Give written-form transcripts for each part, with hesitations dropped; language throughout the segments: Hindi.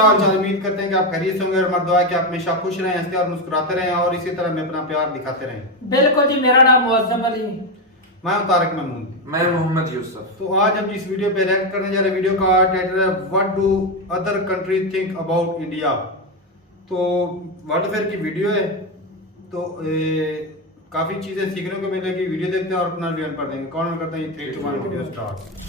क्या हाल चाल। उम्मीद करते हैं कि आप खैरियत से होंगे और हमारी दुआ है कि आप हमेशा खुश रहें, हंसते और मुस्कुराते रहें और इसी तरह में अपना प्यार दिखाते रहें। बिल्कुल जी, मेरा नाम मुअज्जम अली। मैं हूं तारिक महमूद। मैं मोहम्मद यूसुफ। तो आज हम जिस वीडियो पे रिएक्ट करने जा रहे हैं, वीडियो का टाइटल है what do other country think about India. तो वर्ल्ड अफेयर की वीडियो है, तो काफ़ी चीज़ें सीखने को मिलेगी। वीडियो देखते हैं और अपना रिव्यू पढ़ देंगे। कौन करते हैं 3 2 1 वीडियो स्टार्ट।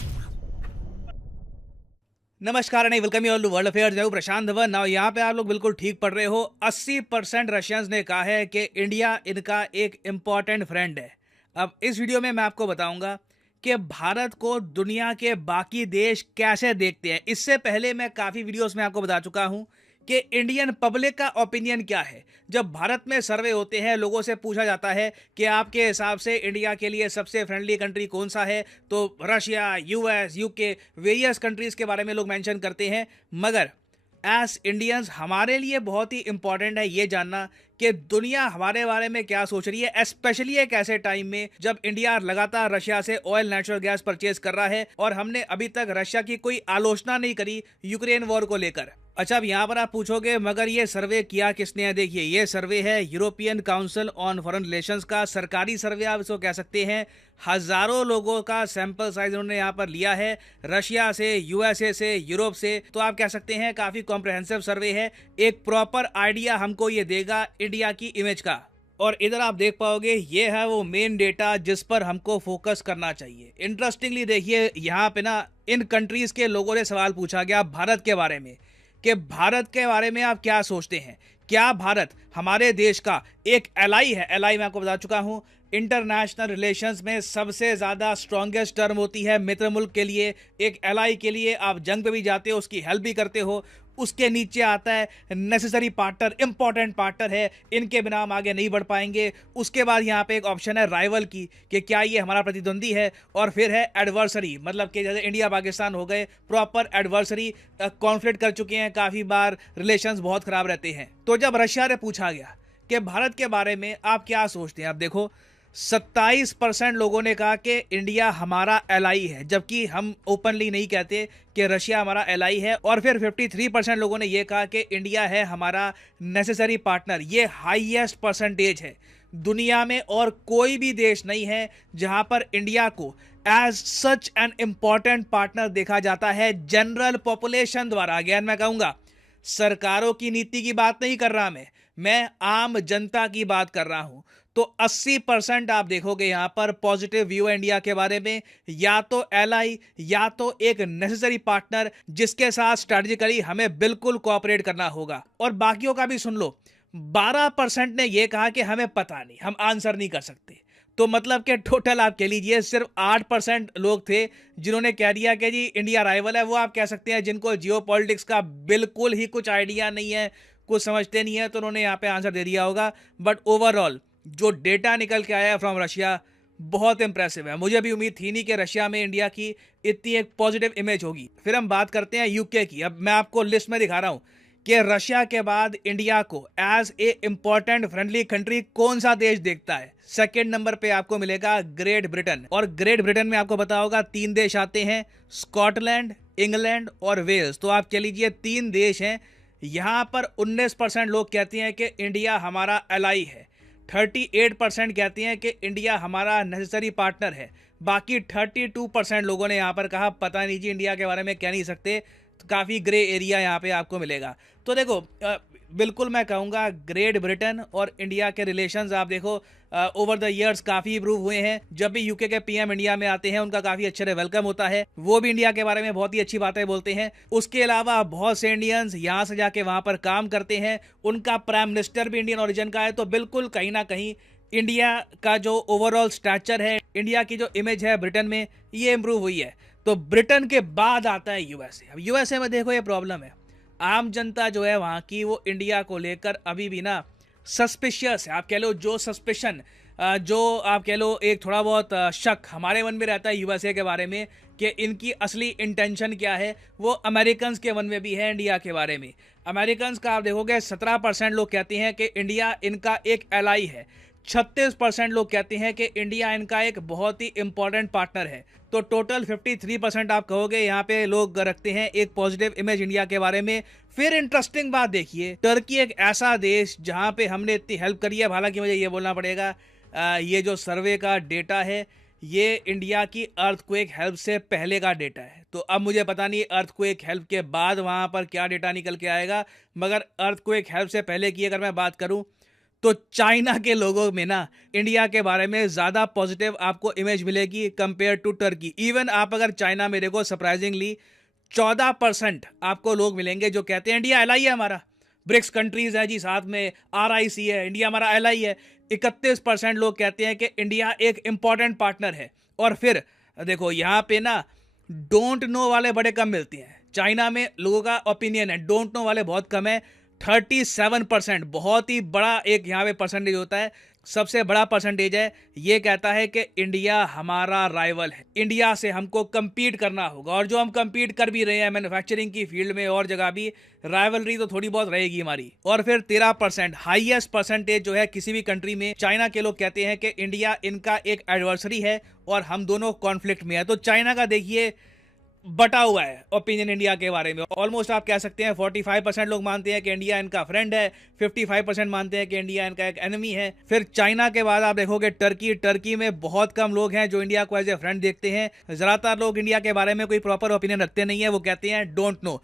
नमस्कार and welcome you all to world affairs. मैं हूं प्रशांत धवन। नाउ यहाँ पे आप लोग बिल्कुल ठीक पढ़ रहे हो। 80% रशियंस ने कहा है कि इंडिया इनका एक इम्पॉर्टेंट फ्रेंड है। अब इस वीडियो में मैं आपको बताऊंगा कि भारत को दुनिया के बाकी देश कैसे देखते हैं। इससे पहले मैं काफ़ी वीडियोस में आपको बता चुका हूं कि इंडियन पब्लिक का ओपिनियन क्या है। जब भारत में सर्वे होते हैं, लोगों से पूछा जाता है कि आपके हिसाब से इंडिया के लिए सबसे फ्रेंडली कंट्री कौन सा है, तो Russia, US, UK, various countries के बारे में लोग मेंशन करते हैं। मगर एज इंडियंस हमारे लिए बहुत ही इंपॉर्टेंट है ये जानना कि दुनिया हमारे बारे में क्या सोच रही है, स्पेशली एक ऐसे टाइम में जब इंडिया लगातार रशिया से ऑयल नेचुरल गैस परचेज कर रहा है और हमने अभी तक रशिया की कोई आलोचना नहीं करी यूक्रेन वॉर को लेकर। अच्छा, अब यहाँ पर आप पूछोगे मगर ये सर्वे किया किसने है। देखिए, ये सर्वे है European council on foreign relations का, सरकारी सर्वे आप इसको कह सकते हैं। हजारों लोगों का सैंपल साइज उन्होंने यहाँ पर लिया है, रशिया से, यूएसए से, यूरोप से। तो आप कह सकते हैं काफ़ी कॉम्प्रहेंसिव सर्वे है, एक प्रॉपर आइडिया हमको ये देगा इंडिया की इमेज का। और इधर आप देख पाओगे ये है वो मेन डेटा जिस पर हमको फोकस करना चाहिए। इंटरेस्टिंगली देखिए, यहाँ पे ना इन कंट्रीज़ के लोगों ने सवाल पूछा गया भारत के बारे में कि भारत के बारे में आप क्या सोचते हैं, क्या भारत हमारे देश का एक एलाई है। एलाई मैं आपको बता चुका हूं, इंटरनेशनल रिलेशंस में सबसे ज़्यादा स्ट्रॉन्गेस्ट टर्म होती है मित्र मुल्क के लिए। एक एलाई के लिए आप जंग पे भी जाते हो, उसकी हेल्प भी करते हो। उसके नीचे आता है नेसेसरी पार्टनर, इंपॉर्टेंट पार्टनर है, इनके बिना हम आगे नहीं बढ़ पाएंगे। उसके बाद यहाँ पे एक ऑप्शन है राइवल की कि क्या ये हमारा प्रतिद्वंदी है। और फिर है एडवर्सरी, मतलब कि जैसे इंडिया पाकिस्तान हो गए, प्रॉपर एडवर्सरी, कॉन्फ्लिक्ट कर चुके हैं काफ़ी बार, रिलेशंस बहुत ख़राब रहते हैं। तो जब रशिया ने पूछा गया कि भारत के बारे में आप क्या सोचते हैं, आप देखो 27% लोगों ने कहा कि इंडिया हमारा एलाई है, जबकि हम ओपनली नहीं कहते कि रशिया हमारा एलाई है। और फिर 53% लोगों ने यह कहा कि इंडिया है हमारा नेसेसरी पार्टनर। ये हाईएस्ट परसेंटेज है दुनिया में, और कोई भी देश नहीं है जहां पर इंडिया को as such an important partner देखा जाता है जनरल पॉपुलेशन द्वारा। अगेन मैं कहूँगा, सरकारों की नीति की बात नहीं कर रहा मैं आम जनता की बात कर रहा हूं। तो 80% आप देखोगे यहां पर पॉजिटिव व्यू है इंडिया के बारे में, या तो एलाई या तो एक नेसेसरी पार्टनर जिसके साथ स्ट्रेटेजिकली हमें बिल्कुल कोऑपरेट करना होगा। और बाकियों का भी सुन लो, 12% ने यह कहा कि हमें पता नहीं, हम आंसर नहीं कर सकते। तो मतलब कि टोटल आप कह लीजिए सिर्फ 8% लोग थे जिन्होंने कह दिया कि जी इंडिया राइवल है। वो आप कह सकते हैं जिनको जियोपॉलिटिक्स का बिल्कुल ही कुछ आइडिया नहीं है, कुछ समझते नहीं है, तो उन्होंने यहाँ पे आंसर दे दिया होगा। बट ओवरऑल जो डेटा निकल के आया फ्रॉम रशिया बहुत इंप्रेसिव है। मुझे भी उम्मीद थी नहीं कि रशिया में इंडिया की इतनी एक पॉजिटिव इमेज होगी। फिर हम बात करते हैं यूके की। अब मैं आपको लिस्ट में दिखा रहा हूँ कि रशिया के बाद इंडिया को as a important friendly country कौन सा देश देखता है। सेकेंड नंबर पे आपको मिलेगा ग्रेट ब्रिटेन। और ग्रेट ब्रिटेन में आपको पता होगा 3 देश आते हैं, स्कॉटलैंड, इंग्लैंड और वेल्स। तो आप कह लीजिए 3 देश हैं। यहाँ पर 19% लोग कहते हैं कि इंडिया हमारा एलाई है, 38% कहते हैं कि इंडिया हमारा नेसेसरी पार्टनर है, बाकी 32% लोगों ने यहाँ पर कहा पता नहीं जी, इंडिया के बारे में कह नहीं सकते। तो काफ़ी ग्रे एरिया यहाँ पे आपको मिलेगा। तो देखो, बिल्कुल मैं कहूँगा ग्रेट ब्रिटेन और इंडिया के रिलेशंस आप देखो ओवर द इयर्स काफ़ी इंप्रूव हुए हैं। जब भी यूके के पीएम इंडिया में आते हैं उनका काफ़ी अच्छे से वेलकम होता है, वो भी इंडिया के बारे में बहुत ही अच्छी बातें बोलते हैं। उसके अलावा बहुत से इंडियंस यहाँ से जाके वहाँ पर काम करते हैं, उनका प्राइम मिनिस्टर भी इंडियन ओरिजिन का है। तो बिल्कुल कहीं ना कहीं इंडिया का जो ओवरऑल स्ट्रक्चर है, इंडिया की जो इमेज है ब्रिटेन में, ये इंप्रूव हुई है। तो ब्रिटेन के बाद आता है यूएसए। अब यूएसए में देखो ये प्रॉब्लम है, आम जनता जो है वहाँ की वो इंडिया को लेकर अभी भी ना सस्पिशियस है। आप कह लो जो सस्पिशन, जो आप कह लो एक थोड़ा बहुत शक हमारे मन में रहता है यूएसए के बारे में कि इनकी असली इंटेंशन क्या है, वो अमेरिकन्स के मन में भी है इंडिया के बारे में। अमेरिकन्स का आप देखोगे 17% लोग कहते हैं कि इंडिया इनका एक एलाई है, 36% लोग कहते हैं कि इंडिया इनका एक बहुत ही इंपॉर्टेंट पार्टनर है। तो टोटल 53% आप कहोगे यहाँ पे लोग रखते हैं एक पॉजिटिव इमेज इंडिया के बारे में। फिर इंटरेस्टिंग बात देखिए, टर्की एक ऐसा देश जहाँ पे हमने इतनी हेल्प करी है। हालांकि मुझे ये बोलना पड़ेगा, ये जो सर्वे का डेटा है ये इंडिया की अर्थक्वेक हेल्प से पहले का डेटा है। तो अब मुझे पता नहीं अर्थक्वेक हेल्प के बाद वहाँ पर क्या डेटा निकल के आएगा, मगर अर्थक्वेक हेल्प से पहले की अगर मैं बात करूँ तो चाइना के लोगों में ना इंडिया के बारे में ज़्यादा पॉजिटिव आपको इमेज मिलेगी कंपेयर टू टर्की। इवन आप अगर चाइना में देखो, सरप्राइजिंगली 14% आपको लोग मिलेंगे जो कहते हैं इंडिया एलआई है हमारा। ब्रिक्स कंट्रीज है जी, साथ में आरआईसी है, इंडिया हमारा एलआई है। 31% लोग कहते हैं कि इंडिया एक इंपॉर्टेंट पार्टनर है। और फिर देखो यहाँ पे ना डोंट नो वाले बड़े कम मिलते हैं। चाइना में लोगों का ओपिनियन है, डोंट नो वाले बहुत कम है। 37% बहुत ही बड़ा एक यहाँ पे परसेंटेज होता है, सबसे बड़ा परसेंटेज है। ये कहता है कि इंडिया हमारा राइवल है, इंडिया से हमको compete करना होगा। और जो हम compete कर भी रहे हैं मैन्युफैक्चरिंग की फील्ड में और जगह भी, राइवलरी तो थोड़ी बहुत रहेगी हमारी। और फिर 13% हाईएस्ट परसेंटेज जो है किसी भी कंट्री में, चाइना के लोग कहते हैं कि इंडिया इनका एक एडवर्सरी है और हम दोनों कॉन्फ्लिक्ट में है। तो चाइना का देखिए बटा हुआ है ओपिनियन इंडिया के बारे में। ऑलमोस्ट आप कह सकते हैं 45% लोग मानते हैं कि इंडिया इनका फ्रेंड है, 55% मानते हैं कि इंडिया इनका एक एनिमी है। फिर चाइना के बाद आप देखोगे टर्की में बहुत कम लोग हैं जो इंडिया को एज ए फ्रेंड देखते हैं। ज़्यादातर लोग इंडिया के बारे में कोई प्रॉपर ओपिनियन रखते नहीं है, वो कहते हैं डोंट नो।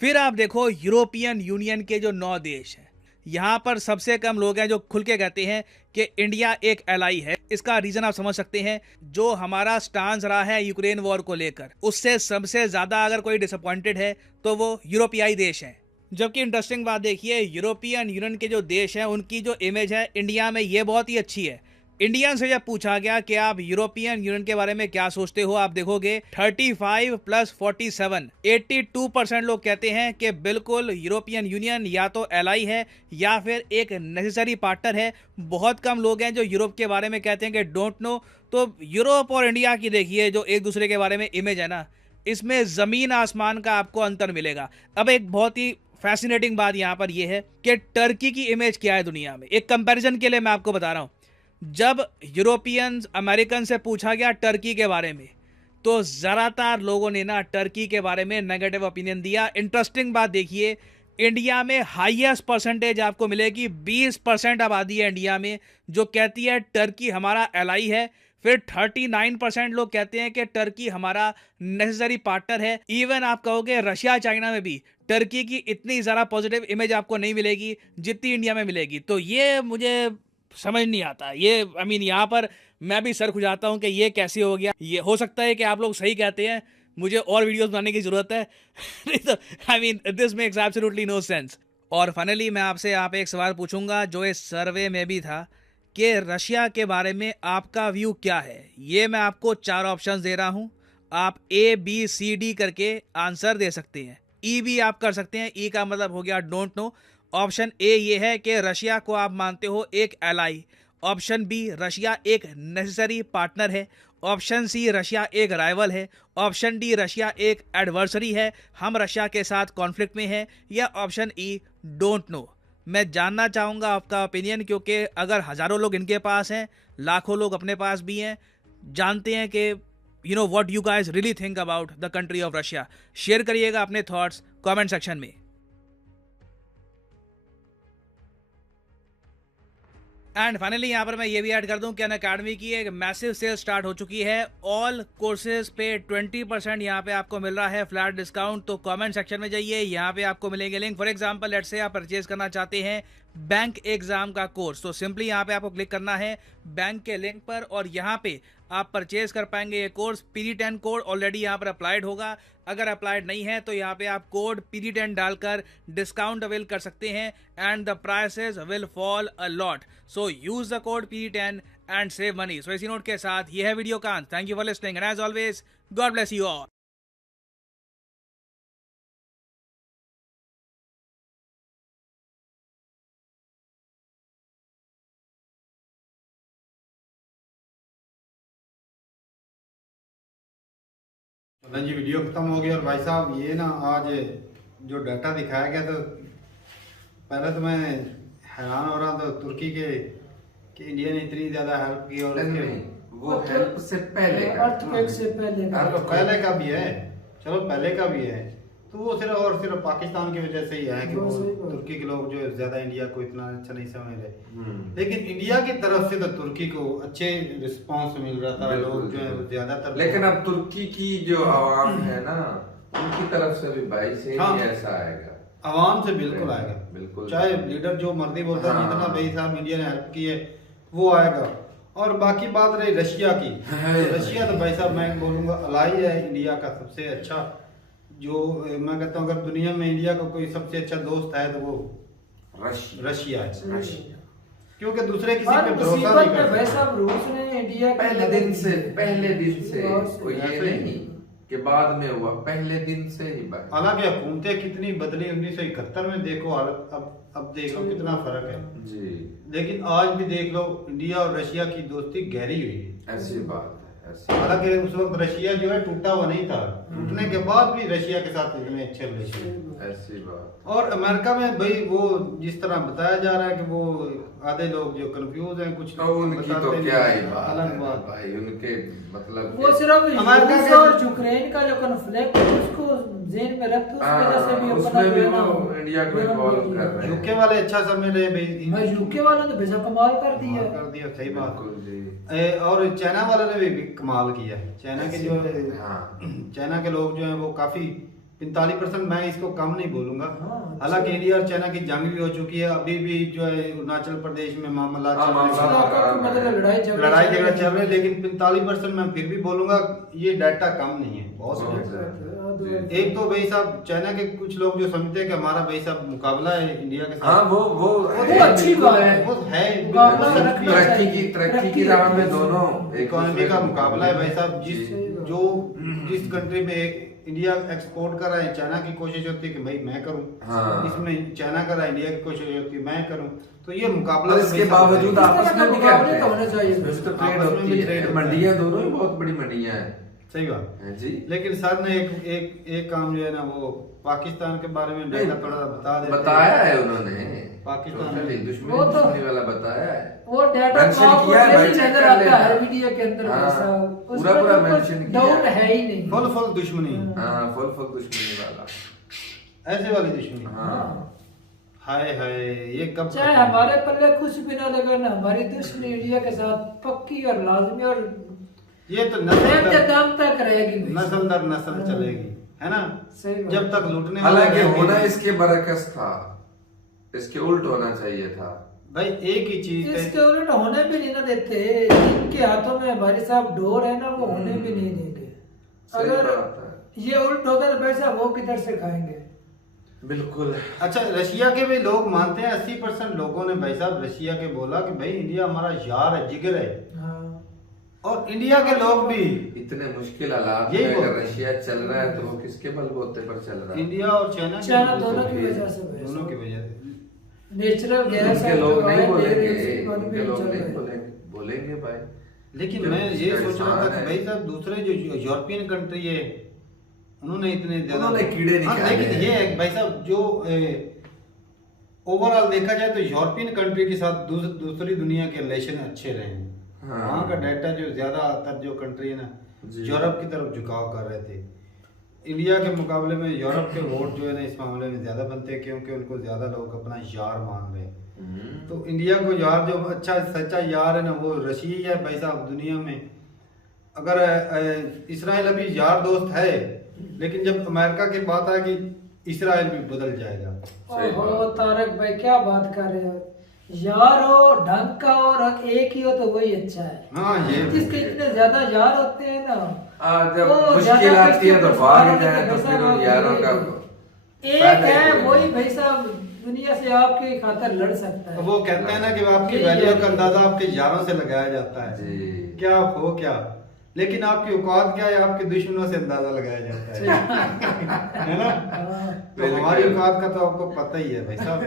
फिर आप देखो यूरोपियन यूनियन के जो 9 देश हैं, यहाँ पर सबसे कम लोग हैं जो खुल के कहते हैं कि इंडिया एक एलाई है। इसका रीजन आप समझ सकते हैं, जो हमारा स्टांस रहा है यूक्रेन वॉर को लेकर, उससे सबसे ज्यादा अगर कोई डिसअपॉइंटेड है तो वो यूरोपियाई देश हैं। जबकि इंटरेस्टिंग बात देखिए, यूरोपियन यूनियन के जो देश हैं उनकी जो इमेज है इंडिया में ये बहुत ही अच्छी है। इंडियन से जब पूछा गया कि आप यूरोपियन यूनियन के बारे में क्या सोचते हो, आप देखोगे 35 + 47 82% लोग कहते हैं कि बिल्कुल यूरोपियन यूनियन या तो एलाई है या फिर एक नेसेसरी पार्टनर है। बहुत कम लोग हैं जो यूरोप के बारे में कहते हैं कि डोंट नो। तो यूरोप और इंडिया की देखिए जो एक दूसरे के बारे में इमेज है ना, इसमें जमीन आसमान का आपको अंतर मिलेगा। अब एक बहुत ही फैसिनेटिंग बात यहाँ पर यह है कि टर्की की इमेज क्या है दुनिया में। एक कंपैरिजन के लिए मैं आपको बता रहा हूँ, जब यूरोपियंस अमेरिकन से पूछा गया टर्की के बारे में तो ज़्यादातर लोगों ने ना टर्की के बारे में नेगेटिव ओपिनियन दिया। इंटरेस्टिंग बात देखिए, इंडिया में हाईएस्ट परसेंटेज आपको मिलेगी, 20% आबादी है इंडिया में जो कहती है टर्की हमारा एलाई है। फिर 39% लोग कहते हैं कि टर्की हमारा नेसेसरी पार्टनर है। इवन आप कहोगे रशिया चाइना में भी टर्की की इतनी ज़्यादा पॉजिटिव इमेज आपको नहीं मिलेगी जितनी इंडिया में मिलेगी। तो ये मुझे समझ नहीं आता, ये यहाँ पर मैं भी सर खुजाता हूँ कि ये कैसे हो गया। ये हो सकता है कि आप लोग सही कहते हैं, मुझे और वीडियोस बनाने की ज़रूरत है। नहीं तो this makes absolutely no sense. और फाइनली मैं आपसे यहाँ पे एक सवाल पूछूंगा जो इस सर्वे में भी था कि रशिया के बारे में आपका व्यू क्या है। ये मैं आपको 4 ऑप्शन दे रहा हूँ, आप ABCD करके आंसर दे सकते हैं। ई भी आप कर सकते हैं, ई का मतलब हो गया डोंट नो। ऑप्शन ए ये है कि रशिया को आप मानते हो एक एलाई। ऑप्शन बी रशिया एक नेसेसरी पार्टनर है। ऑप्शन सी रशिया एक राइवल है। ऑप्शन डी रशिया एक एडवर्सरी है, हम रशिया के साथ कॉन्फ्लिक्ट में है। या ऑप्शन ई डोंट नो। मैं जानना चाहूँगा आपका ओपिनियन, क्योंकि अगर हज़ारों लोग इनके पास हैं, लाखों लोग अपने पास भी हैं, जानते हैं कि you know what you guys really think about the country of Russia. Share करिएगा अपने थॉट्स कमेंट सेक्शन में। एंड फाइनली यहाँ पर मैं ये भी ऐड कर दूं कि अनअकैडमी की एक मैसिव सेल स्टार्ट हो चुकी है। ऑल कोर्सेज पे 20% यहाँ पे आपको मिल रहा है फ्लैट डिस्काउंट। तो कमेंट सेक्शन में जाइए, यहाँ पे आपको मिलेंगे link. For example let's say आप परचेज करना चाहते हैं बैंक एग्जाम का कोर्स, तो सिंपली यहाँ पे आपको क्लिक करना है बैंक के लिंक पर और यहाँ पे आप परचेज कर पाएंगे ये कोर्स। PD10 कोड ऑलरेडी यहाँ पर अप्लाइड होगा, अगर अप्लाइड नहीं है तो यहाँ पे आप कोड PD10 डालकर डिस्काउंट अवेल कर सकते हैं and the prices will fall a lot. So use the code PD10 and save money. So इसी नोट के साथ ये है वीडियो का अंत। Thank you for listening and as always God bless you all. चलें जी, वीडियो ख़त्म हो गया। और भाई साहब ये ना आज जो डाटा दिखाया गया तो पहले तो मैं हैरान हो रहा था तुर्की के कि इंडिया ने इतनी ज्यादा हेल्प की और नहीं, उसके नहीं, वो हेल्प से पहले का अर्थक्वेक से पहले का। तो पहले का भी है, चलो पहले का भी है, तो वो सिर्फ पाकिस्तान की वजह से ही है कि वो तुर्की के लोग जो ज्यादा इंडिया को इतना अच्छा नहीं समझ रहे। लेकिन इंडिया की तरफ से तो तुर्की को अच्छे रिस्पांस मिल रहा था, लोग जो है ज्यादातर। लेकिन अब तुर्की की जो आवाम है ना, उनकी तरफ से भी भाई से हाँ। ही ऐसा आएगा, आवाम से बिल्कुल आएगा, बिल्कुल। चाहे लीडर जो मर्जी बोलता है, हाँ। जितना भाई साहब इंडिया ने हेल्प की है वो आएगा। और बाकी बात रही रशिया की, रशिया तो भाई साहब मैं बोलूंगा अलाई है इंडिया का सबसे अच्छा, जो मैं कहता हूँ अगर दुनिया में इंडिया का कोई सबसे अच्छा दोस्त है तो वो रशिया है, क्योंकि दूसरे किसी पे भरोसा मुसीबत नहीं में कर भाई सकता। साहब रूस ने इंडिया की पहले मदद दिन से, की है। पहले दिन से, कोई ये ऐसे ही। नहीं कि बाद में हुआ, पहले दिन से ही भाई। हालांकि हुकूमतें कितनी बदली, 1971 में देखो हालत, अब देख लो कितना फर्क है। जी, लेकिन आज भी देख लो इंडिया और रशिया की दोस्ती गहरी हुई है। ऐसी बात है, ऐसी। हालांकि उस वक्त रशिया जो है टूटा हुआ नहीं था, टूटने के बाद भी रशिया के साथ इतने अच्छे रिलेशन। ऐसी बात। और अमेरिका में भाई वो जिस तरह बताया जा रहा है कि वो आधे लोग जो कंफ्यूज हैं, कुछ तो उनकी बताते तो नहीं, क्या ही बात अलग है बात। भाई, उनके मतलब वो सिर्फ अमेरिका रूस के- और यूक्रेन का जो कॉन्फ्लिक्ट है उसको जेल में रख के उस वजह से भी अपना उसमें भी जो है ना, वो इंडिया को इन्वॉल्व कर रहे हैं। यूके वाले अच्छा समझ रहे भाई, मैं यूके वालों ने बेजा कमाल कर दिया। कर दिया, सही बात। बिल्कुल जी। और चाइना वालों ने भी कमाल किया है। चाइना के जो हाँ। चाइना के लोग जो हैं वो काफी 45%, मैं इसको कम नहीं बोलूंगा। हाँ, हालांकि इंडिया और चाइना की जंग भी हो चुकी है, अभी भी जो है अरुणाचल प्रदेश में मामला हाँ, चल रहे मामला- हैं। मतलब लड़ाई झगड़ा लड़ाई झगड़ा चल रहे हैं, लेकिन 45% मैं फिर भी बोलूंगा ये डाटा कम नहीं है, बहुत बहुत है। है। एक तो भाई साहब चाइना के कुछ लोग जो समझते हैं कि हमारा भाई साहब मुकाबला है इंडिया के हाँ, साथ, वो अच्छी बात है। वो है मुकाबला बिल्कुल रखना सच भी है। तरक्की की राह में दोनों एक इकोनॉमी दूसरे का को- मुकाबला है भाई साहब। जिस जी। जिस कंट्री में इंडिया एक्सपोर्ट कर रहा है, चाइना की कोशिश होती है कि भाई मैं करूं, हाँ। इसमें चाइना कर रहा है, इंडिया की कोशिश होती है मैं करूं, तो ये मुकाबला और तो इसके भाई साहब बावजूद है। आपस में भी मुकाबले करते तो होने चाहिए। हैं, इसमें तो ट्रेड आपस में होती भी है, ट्रेड होता है। मंडियां दोनों ही बहुत बड़ी मंडियां हैं। सही बात हैं जी। लेकिन सर ने एक काम जो है ना वो पाकिस्तान के बारे में डाटा थोड़ा सा बता देते हैं। बताया है उन्होंने, पाकिस्तान टोटली में। दुश्मनी वो तो- दुश्मनी वाला बताया है। वो डाटा Mention तो आपको किया है, डेली mention नजर कर आता लेना। है वीडियो के अंदर हाँ, वैसा पूरा पूरा mention किया डाउट है। है ही नहीं। फुल दुश्मनी, हाँ, फुल दुश्मनी वाला। ऐसे वाली दुश्मनी। हाँ, हाय हाय ये कब चाहे खत्म? हमारे पल्ले कुछ भी ना लगे ना, हमारी दुश्मनी इंडिया के साथ पक्की और लाजमी और ये तो नस्ल रहते दर दम तक रहेगी भाई। नस्ल दर नस्ल हाँ। चलेगी, है ना, सही बात। जब तक लूटने वाले हालांकि रहेंगे। होना इसके बरकस था, इसके उल्ट होना चाहिए था। भाई एक ही चीज इसके उलट होने भी नहीं ना देते, जिनके हाथों में हमारे साहब डोर है ना वो होने भी नहीं देते। सही अगर बात है। ये उल्ट होगा तो भाई साहब वो किधर से खाएंगे। बिल्कुल। अच्छा रशिया के भी लोग मानते हैं, 80% लोगों ने भाई साहब रशिया के बोला कि भाई इंडिया हमारा यार है, जिगर है। हाँ। और इंडिया के लोग भी इतने मुश्किल हालात यही में बोलते अगर हैं। रशिया चल रहा है तो वो किसके बलबूते पर चल रहा है? इंडिया और चाइना चाइना दोनों की वजह से भाई दोनों की साहब। वजह से। नेचुरल गैस उनके है लोग जो नहीं है, बोलेंगे, ले रहे हैं, उनके उसके लोग बाद भी नहीं चल रहा है। बोलेंगे, बोलेंगे भाई। लेकिन जो मैं ये इसका सोच रहा था एहसान कि है। भाई साहब दूसरे जो यूरोपियन कंट्री है उन्होंने इतने ज्यादा उन्होंने कीड़े हाँ, निकाले लेकिन हैं। ये है भाई साहब जो ओवरऑल देखा जाए तो यूरोपियन कंट्री के साथ दूसरी दुनिया के रिलेशन अच्छे रहे हैं। हाँ। वहाँ का डाटा जो ज्यादातर जो कंट्री है ना जी। यूरोप की तरफ झुकाव कर रहे थे। इंडिया के मुकाबले में यूरोप के वोट जो है ना इस मामले में ज्यादा बनते हैं, क्योंकि उनको ज्यादा लोग अपना यार मान रहे हैं। तो इंडिया को यार जो अच्छा सच्चा यार है ना वो रशिया ही है भाई साहब दुनिया में। अगर इसराइल अभी यार दोस्त है, लेकिन जब अमेरिका की बात आएगी इसराइल भी बदल जाएगा। सही ओहो बात। तारक भाई क्या बात कर रहे हो, यार हो ढंग का और एक ही हो तो वही अच्छा है। हाँ ये जिसके इतने ज्यादा यार होते हैं ना, जब वो मुश्किल ज्यादा आती है तो किसी को भाग सहारा जाए तो देते फिर हैं, उन यारों का एक फायदा ही है कोई वही नहीं। भाई साहब दुनिया से आपके खातिर लड़ सकता है। वो कहते हैं ना कि आपकी ये वैल्यू यार का है। अंदाजा आपके यारों से लगाया जाता है। जी। क्या आप हो क्या, लेकिन आपकी औकात क्या है आपके दुश्मनों से अंदाजा लगाया जाता है है ना। हाँ। तो हमारी औकात का तो आपको पता ही है भाई साहब,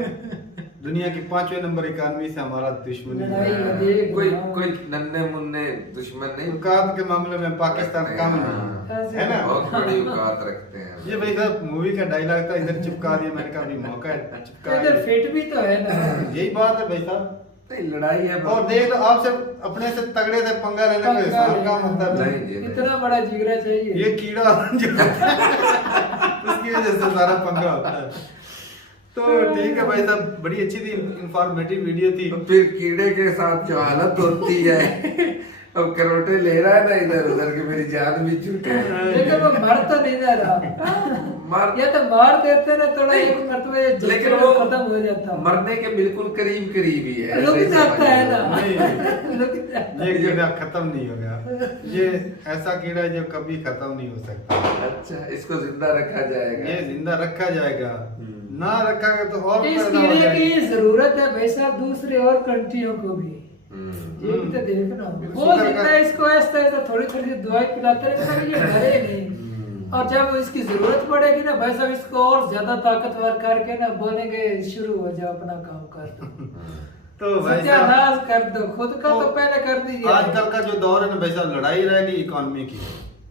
दुनिया की 5वें नंबर इकानमी से हमारा दुश्मनी लड़ाई है। है, देख कोई हाँ। कोई नन्हे मुन्ने दुश्मन नहीं, औकात के मामले में पाकिस्तान कम हाँ। नहीं है ना। बहुत बड़ी औकात रखते हैं। ये भाई साहब मूवी का डायलॉग था, इधर चिपका दिया, मैंने कहा अभी मौका है चिपका इधर दिया। फिट भी तो है ना। यही बात है भाई साहब, नहीं लड़ाई है और देख लो आपसे अपने से तगड़े से पंगा लेने का हिसाब का मतलब नहीं जी, नहीं। इतना बड़ा जिगरा चाहिए। ये कीड़ा जो उसकी वजह से सारा पंगा होता है। तो ठीक है भाई साहब, बड़ी अच्छी थी, इंफॉर्मेटिव वीडियो थी। तो फिर कीड़े के साथ जो हालत होती है अब करोटे ले रहा है ना इधर उधर के, मेरी जान भी छूटे। लेकिन वो मर तो नहीं ना रहा। मर या तो मार देते ना थोड़ा एक मरतबे लेकिन वो खत्म हो जाता। मरने के बिल्कुल करीब करीब ही है। रुक ऐसे ही जाता है ना। नहीं। रुक जाता है। ये कीड़ा खत्म नहीं हो गया, ये ऐसा कीड़ा है जो कभी खत्म नहीं हो सकता। अच्छा, इसको जिंदा रखा जाएगा। ये जिंदा रखा जाएगा, ना रखा गया तो और इस पैदा हो कीड़े जाएगी। की जरूरत है भाई साहब दूसरे और कंट्रियों को भी। ये भी तो देखना वो शुगर जितना का- इसको ऐसा ऐसा थोड़ी थोड़ी दवाई पिलाते रहते हैं, ये मरे नहीं। और जब इसकी जरूरत पड़ेगी ना भाई साहब इसको और ज्यादा ताकतवर करके ना बोलेंगे शुरू हो जाओ अपना काम कर दो। तो भाई साहब सत्यानाश कर दो खुद का, तो पहले कर दीजिए। आजकल का जो दौर है ना भाई साहब, लड़ाई रहेगी इकोनॉमी की,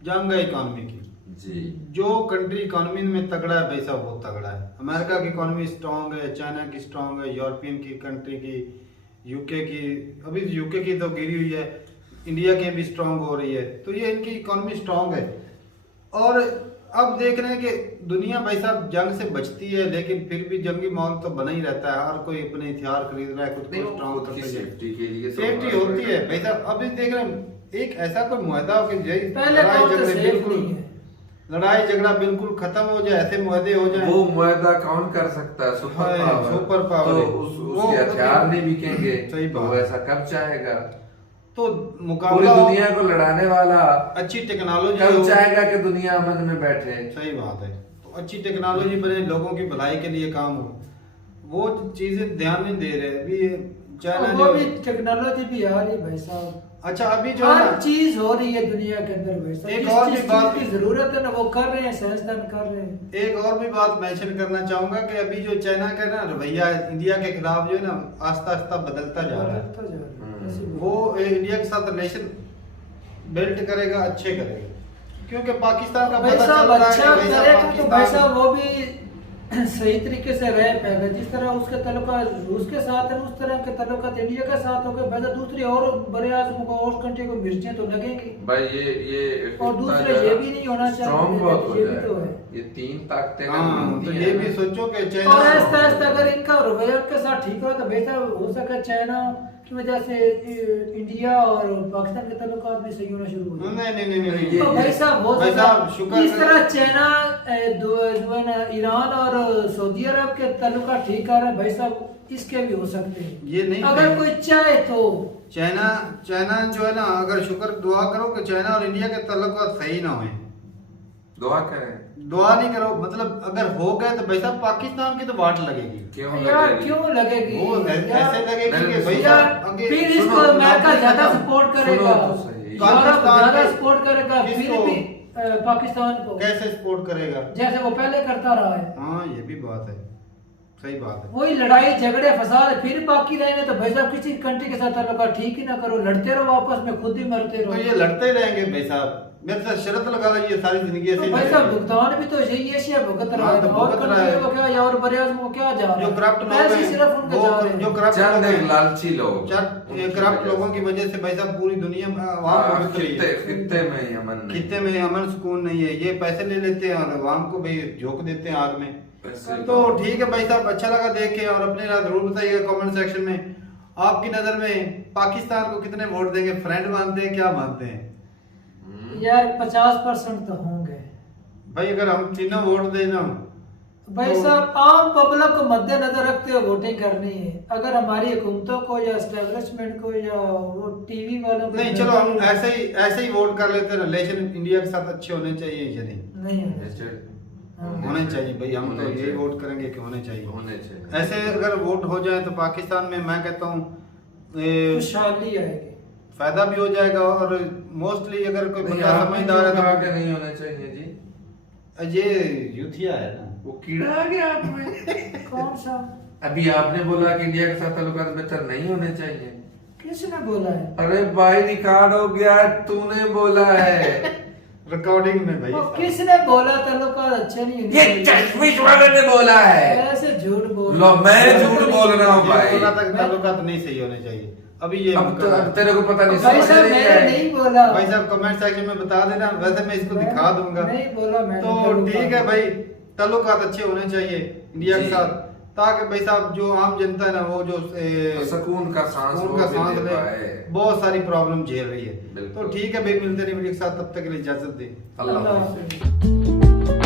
जंग है इकोनॉमी की। जी। जो कंट्री इकोनॉमी में तगड़ा है भाई साहब वो तगड़ा है। अमेरिका की इकोनॉमी स्ट्रांग है, चाइना की स्ट्रांग है, यूरोपियन की कंट्री की, यूके की, अभी यूके की तो गिरी हुई है, इंडिया की भी स्ट्रांग हो रही है। तो ये इनकी इकोनॉमी स्ट्रांग है। और अब देख रहे हैं कि दुनिया भाई साहब जंग से बचती है, लेकिन फिर भी जंगी माहौल तो बना ही रहता है। हर कोई अपने हथियार खरीद रहा है, खुद नहीं, को वो स्ट्रांग खुद की करते सेफ्टी के लिए तो सेफ्टी हमारा होती है बड़ा- भाई साहब। अभी देख रहे हैं एक ऐसा कोई मुआहदा हो कि पहले लड़ाई कौन तो झगड़े सेफ बिल्कुल नहीं है। लड़ाई झगड़ा बिल्कुल खत्म हो जाए, ऐसे मुआहदे हो जाए। वो मुआहदा कौन कर सकता है? सुपर हाँ, पावर। सुपर पावर तो है। उसके वो- हथियार नहीं बिकेंगे। सही तो बात। वो ऐसा कब चाहेगा? तो पूरी मुकाबला दुनिया को लड़ाने वाला अच्छी टेक्नोलॉजी कब हो। चाहेगा कि दुनिया अमन में बैठे? सही बात है। तो अच्छी टेक्नोलॉजी बने, लोगों की भलाई के लिए काम हो, वो चीजें ध्यान नहीं दे रहे अभी। चाइना वो जो भी टेक्नोलॉजी भी आ रही भाई साहब। अच्छा अभी जो है हर ना, चीज हो रही है दुनिया के अंदर भाई साहब। एक जिस और भी चीज बात- की जरूरत है ना वो कर रहे हैं, साइंसदान कर रहे हैं। एक और भी बात मेंशन करना चाहूंगा कि अभी जो चाइना का ना रवैया इंडिया के खिलाफ जो है ना आस्ता आस्ता बदलता जा रहा है। बदलता जा रहा है। ऐसी वो इंडिया के साथ रिलेशन बिल्ड करेगा, अच्छे करेगा। क्योंकि पाकिस्तान का भाई पता साहब चल रहा है अच्छा कि भाई साहब करेगा तो भाई पाकिस्तान साहब वो भी सही तरीके से रह पाएगा। जिस तरह उसके ताल्लुकात रूस के साथ है उस तरह के ताल्लुकात इंडिया के साथ हो गए। भाई साहब दूसरी और बड़े आजमों को और कंट्री को मिर्चें तो लगेंगी। भाई ये और दूसरे ये भी नहीं होना चाहिए, स्ट्रॉन्ग बहुत हो ये भी तो जाएगा। है। ये तीन ताकतें अगर हाँ, तो मिलती ये हैं भी ना- सोचो कि और चाइना ऐसा ऐसा अगर इनका रवैया के साथ ठीक हो तो भाई साहब हो सके चाइना की वजह से इंडिया और पाकिस्तान के ताल्लुकात भी सही होना शुरू हो जाए। नहीं ये- तो भाई साहब हो भाई सकता साहब, शुक्र इस करें। तरह चाइना जो है ना ईरान और सऊदी अरब के ताल्लुकात ठीक कर रहे हैं भाई साहब, इसके भी हो सकते हैं ये नहीं अगर भाई। कोई चाहे तो। चाइना जो है ना, अगर शुक्र दुआ करो कि चाइना और इंडिया के ताल्लुकात सही ना होए। दुआ करें। दुआ नहीं करो, मतलब अगर हो गए तो भाई साहब पाकिस्तान की तो वाट लगेगी। क्यों यार लगेगी? क्यों लगेगी वो यार? ऐसे लगेगी नहीं, कि भाई यार साहब आगे फिर सुनो, इसको अमेरिका बात ज्यादा खत्म। सपोर्ट करेगा, सुनो तो सही। यूरोप पाकिस्तान ज्यादा के- सपोर्ट करेगा फिर किसको? भी पाकिस्तान को कैसे सपोर्ट करेगा? जैसे वो पहले करता रहा है। हाँ ये भी बात है, सही बात है। वही लड़ाई झगड़े फसाद फिर बाकी रहे तो भाई साहब किसी कंट्री के साथ ताल्लुकात ठीक ही ना करो, लड़ते रहो आपस में, खुद ही मरते तो रहो। ये लड़ते ही रहेंगे भाई साहब। मेरे साथ शर्त लगा लो ये सारी जिंदगी ऐसे तो ही भाई साहब लड़ेंगे। भुगतान भी तो यही एशिया भुगत रहा हाँ, है तो और भुगत रहा कंट्री है। को क्या या और बड़े आजमों को क्या जा रहा है? जो करप्ट लोग पैसे हैं, सिर्फ उनके जा रहे हैं। जो करप्ट चंद लोग एक हैं, लालची लोग करप्ट लोगों की वजह से भाई साहब पूरी दुनिया में आवाम भुगत रही है। खित्ते में ही अमन नहीं। खित्ते में अमन सुकून नहीं है। ये पैसे ले लेते हैं और अवाम को भाई झोंक देते हैं आग में। पैसे तो ठीक है भाई साहब, अच्छा लगा देख के। और अपने राय जरूर बताइएगा कमेंट सेक्शन में, आपकी नजर में पाकिस्तान को कितने वोट देंगे? फ्रेंड मानते हैं, क्या मानते हैं यार 50% तो होंगे भाई? अगर हम तीनों वोट देना भाई तो- साहब आम पब्लिक को मद्देनजर रखते हुए वोटिंग करनी है। अगर हमारी हुकूमतों को या एस्टेब्लिशमेंट को या वो टीवी वालों को नहीं, चलो हम ऐसे ही वोट कर लेते हैं। रिलेशन इंडिया के साथ अच्छे होने चाहिए या नहीं? नहीं होना ऐसे हाँ। होने चाहिए भाई। हम तो होने यही चाहिए। वोट करेंगे कि होने चाहिए। होने चाहिए। ऐसे अगर वोट हो जाए तो पाकिस्तान में मैं कहता हूँ खुशहाली आएगी। फायदा भी हो जाएगा। और मोस्टली अगर कोई नहीं, बंदा आपने समझदार क्यों है कहा तो कि नहीं होने चाहिए जी? ये यूथिया है ना। वो कीड़ा आ गया आप में। कौन सा? अभी आपने बोला कि इंडिया के साथ ताल्लुकात बेहतर नहीं होने चाहिए। किसने बोला है? अरे भाई रिकॉर्ड हो गया, तूने बोला है। रिकॉर्डिंग में भाई। और किसने बोला ताल्लुकात अच्छे नहीं होने ये चाहिए? चश्मिश वाले ने बोला है। ऐसे झूठ बोल लो, मैं झूठ बोल रहा हूँ ये भाई। बोला तक ताल्लुकात नहीं सही होने चाहिए। अभी ये अब तेरे को पता नहीं भाई समझ साहब रही मैंने है। नहीं बोला। भाई साहब कमेंट सेक्शन में बता देना, वैसे मैं इसको दिखा दूंगा। नहीं बोला मैंने तो ताल्लुकात। ठीक है भाई, ताल्लुकात अच्छे होने चाहिए इंडिया के जी। साथ, ताकि भाई साहब जो आम जनता है ना वो जो सुकून का सांस सुकून वो का भी सांस ले ले, पाए। बहुत सारी प्रॉब्लम झेल रही है। बिल्कुल। तो ठीक है भाई, मिलते हैं वीडियो के साथ, तब तक के लिए इजाजत दें। अल्लाह अल्लाह हाफिज़। हाफिज़।